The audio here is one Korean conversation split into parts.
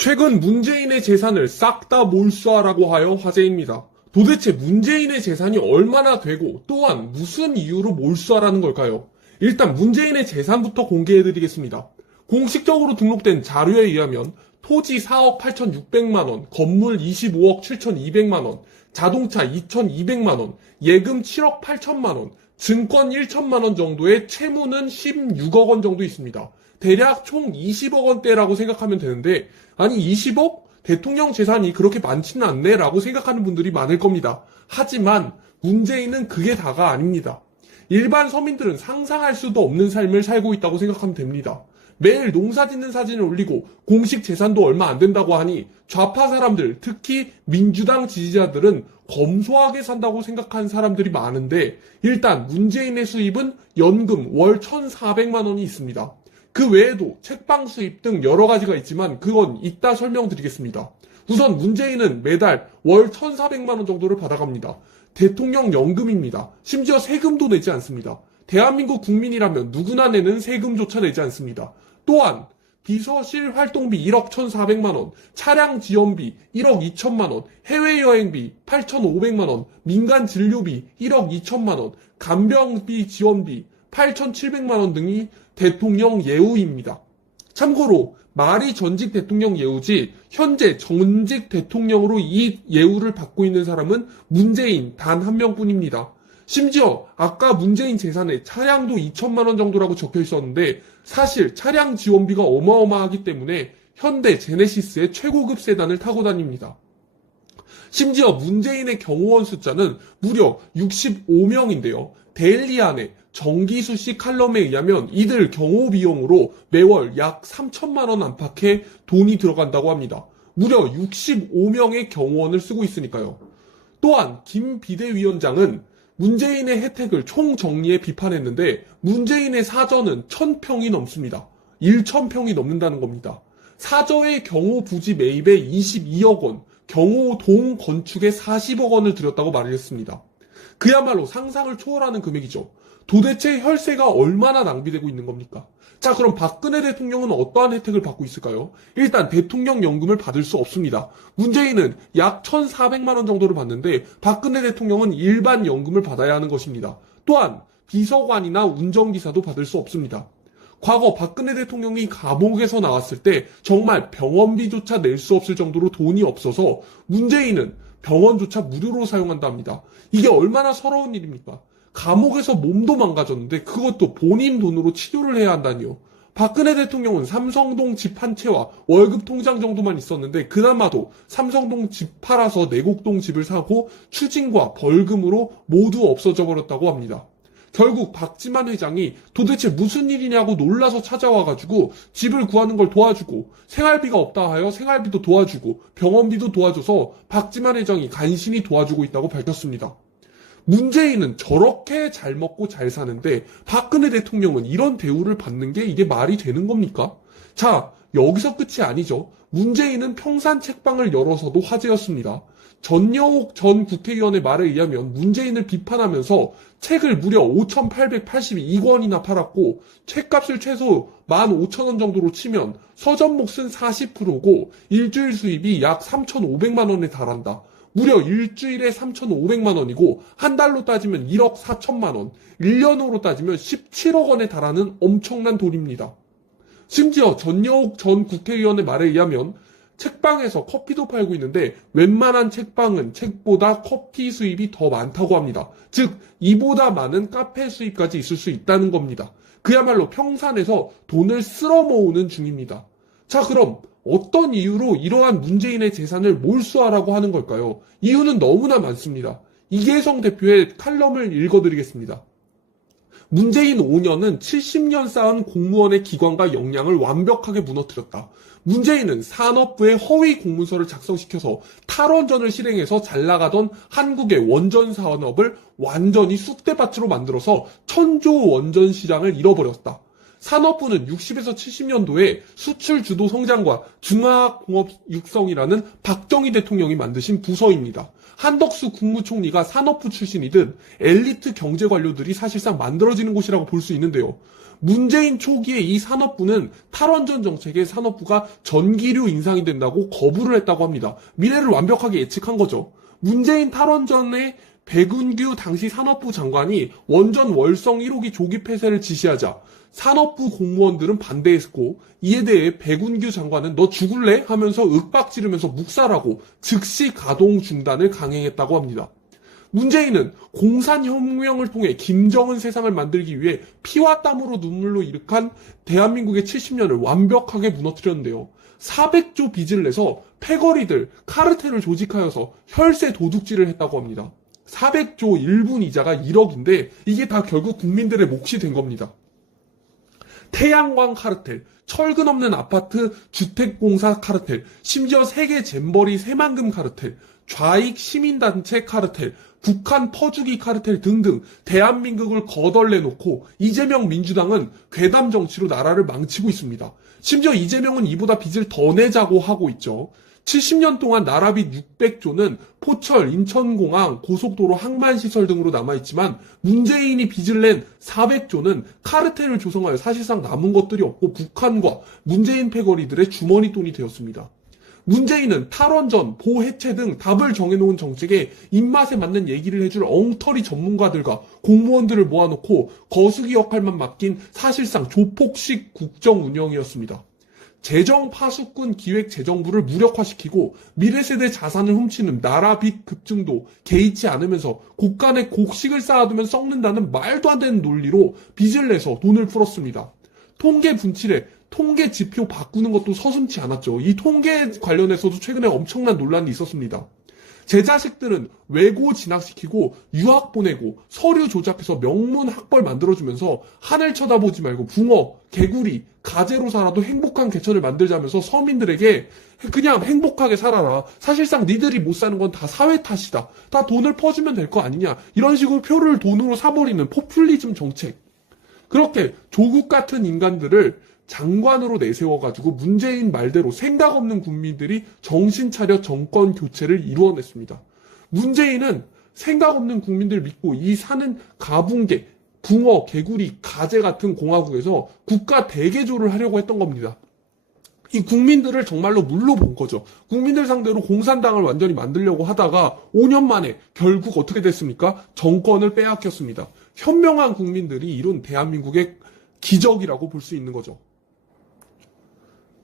최근 문재인의 재산을 싹 다 몰수하라고 하여 화제입니다. 도대체 문재인의 재산이 얼마나 되고 또한 무슨 이유로 몰수하라는 걸까요? 일단 문재인의 재산부터 공개해드리겠습니다. 공식적으로 등록된 자료에 의하면 토지 4억 8,600만원, 건물 25억 7,200만원, 자동차 2,200만원, 예금 7억 8천만원, 증권 1천만원 정도의 채무는 16억 원 정도 있습니다. 대략 총 20억 원대라고 생각하면 되는데, 아니 20억? 대통령 재산이 그렇게 많지는 않네 라고 생각하는 분들이 많을 겁니다. 하지만 문재인은 그게 다가 아닙니다. 일반 서민들은 상상할 수도 없는 삶을 살고 있다고 생각하면 됩니다. 매일 농사 짓는 사진을 올리고 공식 재산도 얼마 안 된다고 하니 좌파 사람들, 특히 민주당 지지자들은 검소하게 산다고 생각하는 사람들이 많은데, 일단 문재인의 수입은 연금 월 1,400만 원이 있습니다. 그 외에도 책방 수입 등 여러 가지가 있지만 그건 이따 설명드리겠습니다. 우선 문재인은 매달 월 1,400만 원 정도를 받아갑니다. 대통령 연금입니다. 심지어 세금도 내지 않습니다. 대한민국 국민이라면 누구나 내는 세금조차 내지 않습니다. 또한 비서실 활동비 1억 1,400만 원, 차량 지원비 1억 2천만 원, 해외여행비 8,500만 원, 민간 진료비 1억 2천만 원, 간병비 지원비 8,700만 원 등이 대통령 예우입니다. 참고로 말이 전직 대통령 예우지 현재 전직 대통령으로 이 예우를 받고 있는 사람은 문재인 단 한 명뿐입니다. 심지어 아까 문재인 재산에 차량도 2천만 원 정도라고 적혀 있었는데 사실 차량 지원비가 어마어마하기 때문에 현대 제네시스의 최고급 세단을 타고 다닙니다. 심지어 문재인의 경호원 숫자는 무려 65명인데요. 데일리안의 정기수 씨 칼럼에 의하면 이들 경호 비용으로 매월 약 3천만 원 안팎의 돈이 들어간다고 합니다. 무려 65명의 경호원을 쓰고 있으니까요. 또한 김 비대위원장은 문재인의 혜택을 총정리해 비판했는데 문재인의 사저는 1,000평이 넘습니다. 1,000평이 넘는다는 겁니다. 사저의 경호 부지 매입에 22억 원, 경호동 건축에 40억 원을 들였다고 말을 했습니다. 그야말로 상상을 초월하는 금액이죠. 도대체 혈세가 얼마나 낭비되고 있는 겁니까? 자, 그럼 박근혜 대통령은 어떠한 혜택을 받고 있을까요? 일단 대통령 연금을 받을 수 없습니다. 문재인은 약 1,400만 원 정도를 받는데 박근혜 대통령은 일반 연금을 받아야 하는 것입니다. 또한 비서관이나 운전기사도 받을 수 없습니다. 과거 박근혜 대통령이 감옥에서 나왔을 때 정말 병원비조차 낼 수 없을 정도로 돈이 없어서 문재인은 병원조차 무료로 사용한다 합니다. 이게 얼마나 서러운 일입니까? 감옥에서 몸도 망가졌는데 그것도 본인 돈으로 치료를 해야 한다니요. 박근혜 대통령은 삼성동 집 한 채와 월급 통장 정도만 있었는데 그나마도 삼성동 집 팔아서 내곡동 집을 사고 추징과 벌금으로 모두 없어져 버렸다고 합니다. 결국 박지만 회장이 도대체 무슨 일이냐고 놀라서 찾아와가지고 집을 구하는 걸 도와주고 생활비가 없다 하여 생활비도 도와주고 병원비도 도와줘서 박지만 회장이 간신히 도와주고 있다고 밝혔습니다. 문재인은 저렇게 잘 먹고 잘 사는데 박근혜 대통령은 이런 대우를 받는 게 이게 말이 되는 겁니까? 자, 여기서 끝이 아니죠. 문재인은 평산 책방을 열어서도 화제였습니다. 전여옥 전 국회의원의 말에 의하면 문재인을 비판하면서 책을 무려 5,882권이나 팔았고 책값을 최소 15,000원 정도로 치면 서점목 쓴 40%고 일주일 수입이 약 3,500만 원에 달한다. 무려 일주일에 3,500만 원이고 한 달로 따지면 1억 4천만 원, 1년으로 따지면 17억 원에 달하는 엄청난 돈입니다. 심지어 전여옥 전 국회의원의 말에 의하면 책방에서 커피도 팔고 있는데 웬만한 책방은 책보다 커피 수입이 더 많다고 합니다. 즉 이보다 많은 카페 수입까지 있을 수 있다는 겁니다. 그야말로 평산에서 돈을 쓸어 모으는 중입니다. 자, 그럼 어떤 이유로 이러한 문재인의 재산을 몰수하라고 하는 걸까요? 이유는 너무나 많습니다. 이계성 대표의 칼럼을 읽어드리겠습니다. 문재인 5년은 70년 쌓은 공무원의 기관과 역량을 완벽하게 무너뜨렸다. 문재인은 산업부에 허위 공문서를 작성시켜서 탈원전을 실행해서 잘 나가던 한국의 원전 산업을 완전히 쑥대밭으로 만들어서 천조 원전 시장을 잃어버렸다. 산업부는 60에서 70년도에 수출 주도 성장과 중화공업 육성이라는 박정희 대통령이 만드신 부서입니다. 한덕수 국무총리가 산업부 출신이든 엘리트 경제 관료들이 사실상 만들어지는 곳이라고 볼 수 있는데요. 문재인 초기에 이 산업부는 탈원전 정책에 산업부가 전기료 인상이 된다고 거부를 했다고 합니다. 미래를 완벽하게 예측한 거죠. 문재인 탈원전에 백운규 당시 산업부 장관이 원전 월성 1호기 조기 폐쇄를 지시하자 산업부 공무원들은 반대했고, 이에 대해 백운규 장관은 너 죽을래? 하면서 윽박지르면서 묵살하고 즉시 가동 중단을 강행했다고 합니다. 문재인은 공산혁명을 통해 김정은 세상을 만들기 위해 피와 땀으로 눈물로 일으킨 대한민국의 70년을 완벽하게 무너뜨렸는데요. 400조 빚을 내서 패거리들, 카르텔을 조직하여서 혈세 도둑질을 했다고 합니다. 400조 1분 이자가 1억인데 이게 다 결국 국민들의 몫이 된 겁니다. 태양광 카르텔, 철근 없는 아파트 주택공사 카르텔, 심지어 세계 잼버리 새만금 카르텔, 좌익 시민단체 카르텔, 북한 퍼주기 카르텔 등등 대한민국을 거덜내놓고 이재명 민주당은 괴담 정치로 나라를 망치고 있습니다. 심지어 이재명은 이보다 빚을 더 내자고 하고 있죠. 70년 동안 나라빚 600조는 포철, 인천공항, 고속도로, 항만시설 등으로 남아있지만 문재인이 빚을 낸 400조는 카르텔을 조성하여 사실상 남은 것들이 없고 북한과 문재인 패거리들의 주머니 돈이 되었습니다. 문재인은 탈원전, 보해체 등 답을 정해놓은 정책에 입맛에 맞는 얘기를 해줄 엉터리 전문가들과 공무원들을 모아놓고 거수기 역할만 맡긴 사실상 조폭식 국정 운영이었습니다. 재정 파수꾼 기획재정부를 무력화시키고 미래세대 자산을 훔치는 나라 빚 급증도 개의치 않으면서 곳간에 곡식을 쌓아두면 썩는다는 말도 안 되는 논리로 빚을 내서 돈을 풀었습니다. 통계 분칠에 통계 지표 바꾸는 것도 서슴지 않았죠. 이 통계 관련해서도 최근에 엄청난 논란이 있었습니다. 제 자식들은 외고 진학시키고 유학 보내고 서류 조작해서 명문 학벌 만들어주면서 하늘 쳐다보지 말고 붕어, 개구리, 가재로 살아도 행복한 개천을 만들자면서 서민들에게 그냥 행복하게 살아라. 사실상 니들이 못 사는 건 다 사회 탓이다. 다 돈을 퍼주면 될 거 아니냐. 이런 식으로 표를 돈으로 사버리는 포퓰리즘 정책. 그렇게 조국 같은 인간들을 장관으로 내세워가지고 문재인 말대로 생각 없는 국민들이 정신 차려 정권 교체를 이루어냈습니다. 문재인은 생각 없는 국민들 믿고 이 사는 가붕개, 붕어, 개구리, 가재 같은 공화국에서 국가 대개조를 하려고 했던 겁니다. 이 국민들을 정말로 물로 본 거죠. 국민들 상대로 공산당을 완전히 만들려고 하다가 5년 만에 결국 어떻게 됐습니까? 정권을 빼앗겼습니다. 현명한 국민들이 이룬 대한민국의 기적이라고 볼 수 있는 거죠.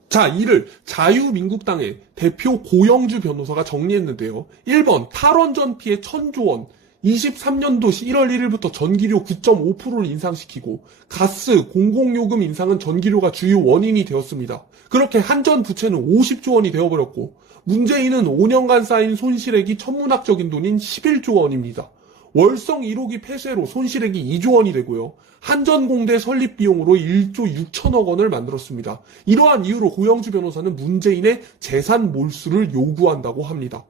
자, 이를 자유민국당의 대표 고영주 변호사가 정리했는데요. 1번, 탈원전 피해 1000조 원. 23년도 1월 1일부터 전기료 9.5%를 인상시키고 가스, 공공요금 인상은 전기료가 주요 원인이 되었습니다. 그렇게 한전 부채는 50조 원이 되어버렸고 문재인은 5년간 쌓인 손실액이 천문학적인 돈인 11조 원입니다. 월성 1호기 폐쇄로 손실액이 2조 원이 되고요. 한전공대 설립 비용으로 1조 6천억 원을 만들었습니다. 이러한 이유로 고영주 변호사는 문재인의 재산 몰수를 요구한다고 합니다.